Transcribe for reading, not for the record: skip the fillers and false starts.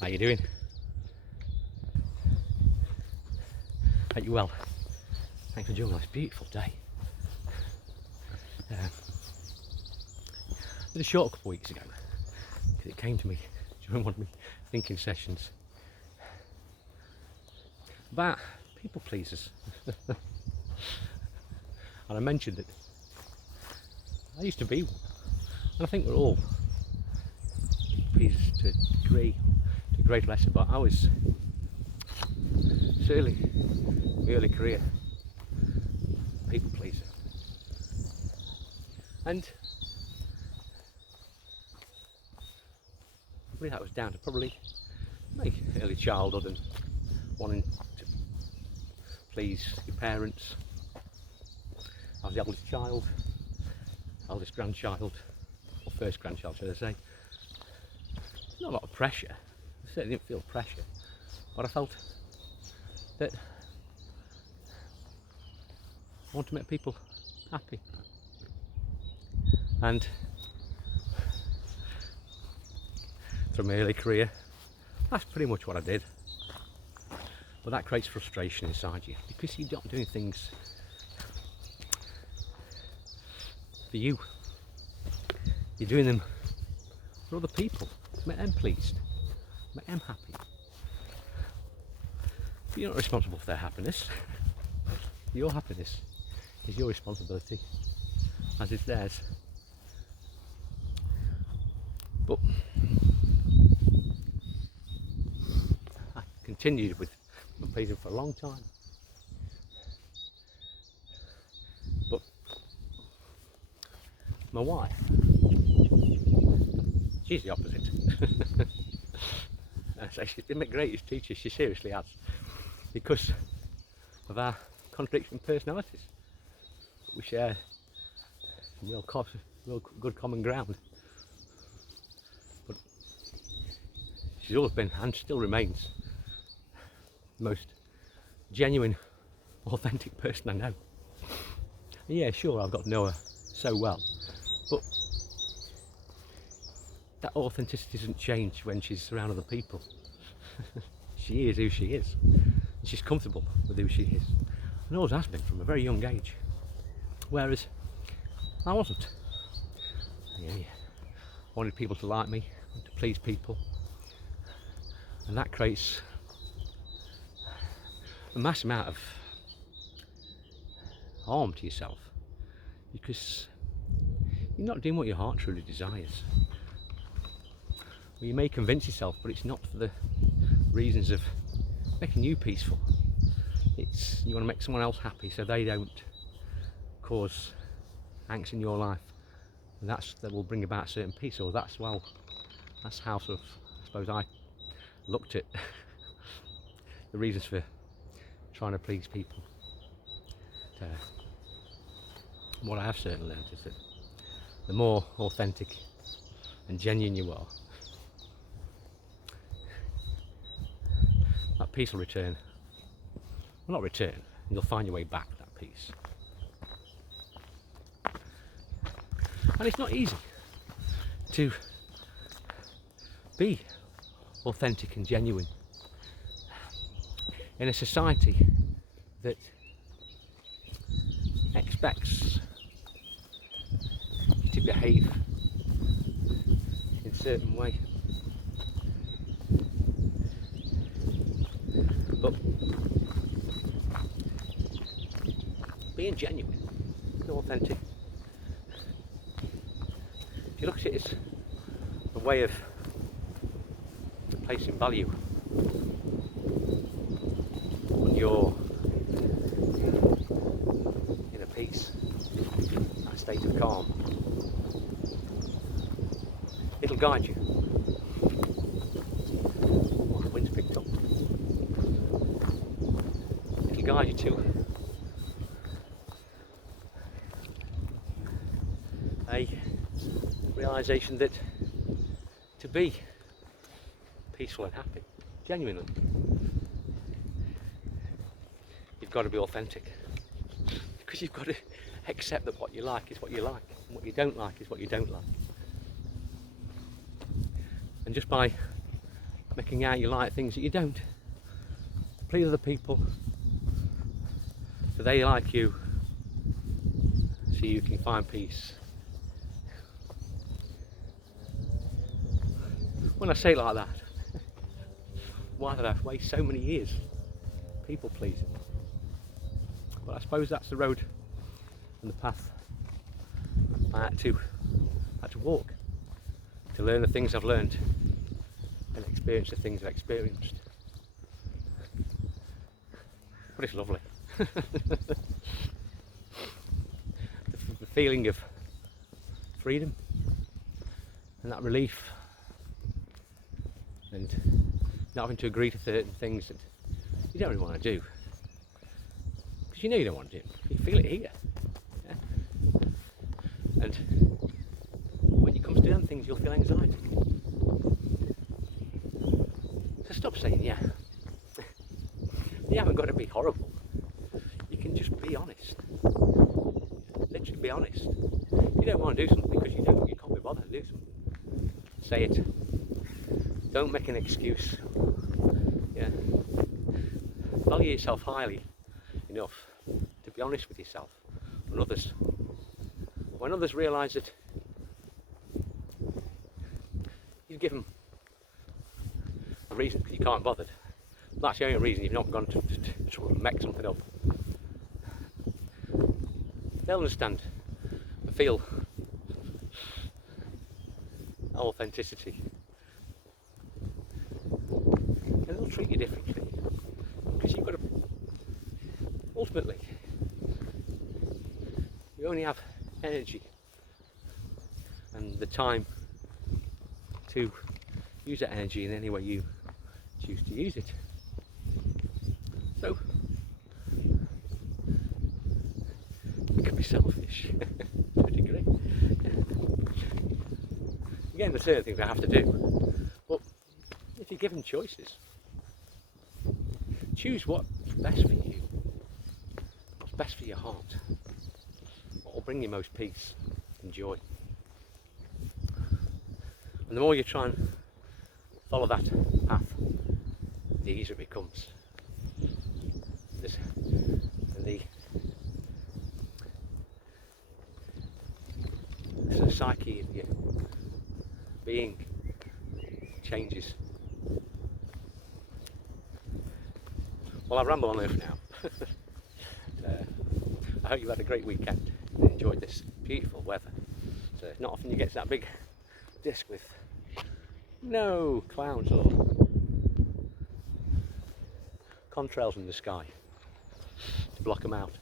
How you doing? Hope you well. Thanks for joining us. Beautiful day. Did a short a couple of weeks ago because it came to me during one of my thinking sessions about people pleasers. And I mentioned that I used to be one, and I think we're all people pleasers to a degree, to a great lesson. But I was certainly in my early career people pleaser, and probably that was down to probably my early childhood and wanting to please your parents. I was the eldest child, eldest grandchild, or first grandchild should I say. Not a lot of pressure, I certainly didn't feel pressure, but I felt that I want to make people happy. And through my early career, that's pretty much what I did. But that creates frustration inside you because you're not doing things for you. You're doing them for other people, to make them pleased, make them happy. But you're not responsible for their happiness. Your happiness is your responsibility, as is theirs. But I continued with my pleasing for a long time. But my wife, she's the opposite. She's been my greatest teacher, she seriously has, because of our contradicting personalities. But we share some real good common ground. But she's always been, and still remains, the most genuine, authentic person I know. And yeah, sure, I've got to know her so well, but that authenticity doesn't change when she's around other people. She is who she is, and she's comfortable with who she is, and always has been from a very young age. Whereas I wasn't. I wanted people to like me, to please people, and that creates a mass amount of harm to yourself, because you're not doing what your heart truly desires. Well, you may convince yourself, but it's not for the reasons of making you peaceful. It's you want to make someone else happy so they don't cause angst in your life, and that will bring about certain peace. Or that's how sort of, I suppose, I looked at the reasons for trying to please people. What I have certainly learned is that the more authentic and genuine you are, that peace will return. Well, not return, you'll find your way back to that peace. And it's not easy to be authentic and genuine in a society that expects you to behave in a certain way. But being genuine and authentic, if you look at it as a way of placing value on your inner peace, that state of calm, it'll guide you. Oh, the wind's picked up. It'll guide you to a realisation that to be peaceful and happy, genuinely, you've got to be authentic, because you've got to accept that what you like is what you like, and what you don't like is what you don't like. And just by making out you like things that you don't. Please other people so they like you, so you can find peace. When I say it like that, why did I waste so many years people pleasing? Well, I suppose that's the road and the path I had to walk to learn the things I've learned and experience the things I've experienced. But it's lovely. The feeling of freedom and that relief, and not having to agree to certain things that you don't really want to do, because you know you don't want to do. You feel it here. Yeah? And when you come to doing things, you'll feel anxiety. So stop saying yeah. You haven't got to be horrible. You can just be honest. Literally be honest. You don't want to do something because you can't be bothered to do something. Say it. Don't make an excuse. Yeah. Value yourself highly enough to be honest with yourself and others. When others realise that you've given a reason because you can't be bothered, that's the only reason you've not gone to make something up, they'll understand and feel authenticity, and they'll treat you differently, because you've got to, ultimately, you only have energy and the time to use that energy in any way you choose to use it. So you can be selfish to a degree. Again, there's certain things I have to do, but if you're given choices, choose what's best for you, what's best for your heart, what will bring you most peace and joy. And the more you try and follow that path, the easier it becomes. The psyche of your being changes. Well, I ramble on enough now. I hope you had a great weekend and enjoyed this beautiful weather. So it's not often you get that big disc with no clouds or contrails in the sky to block them out.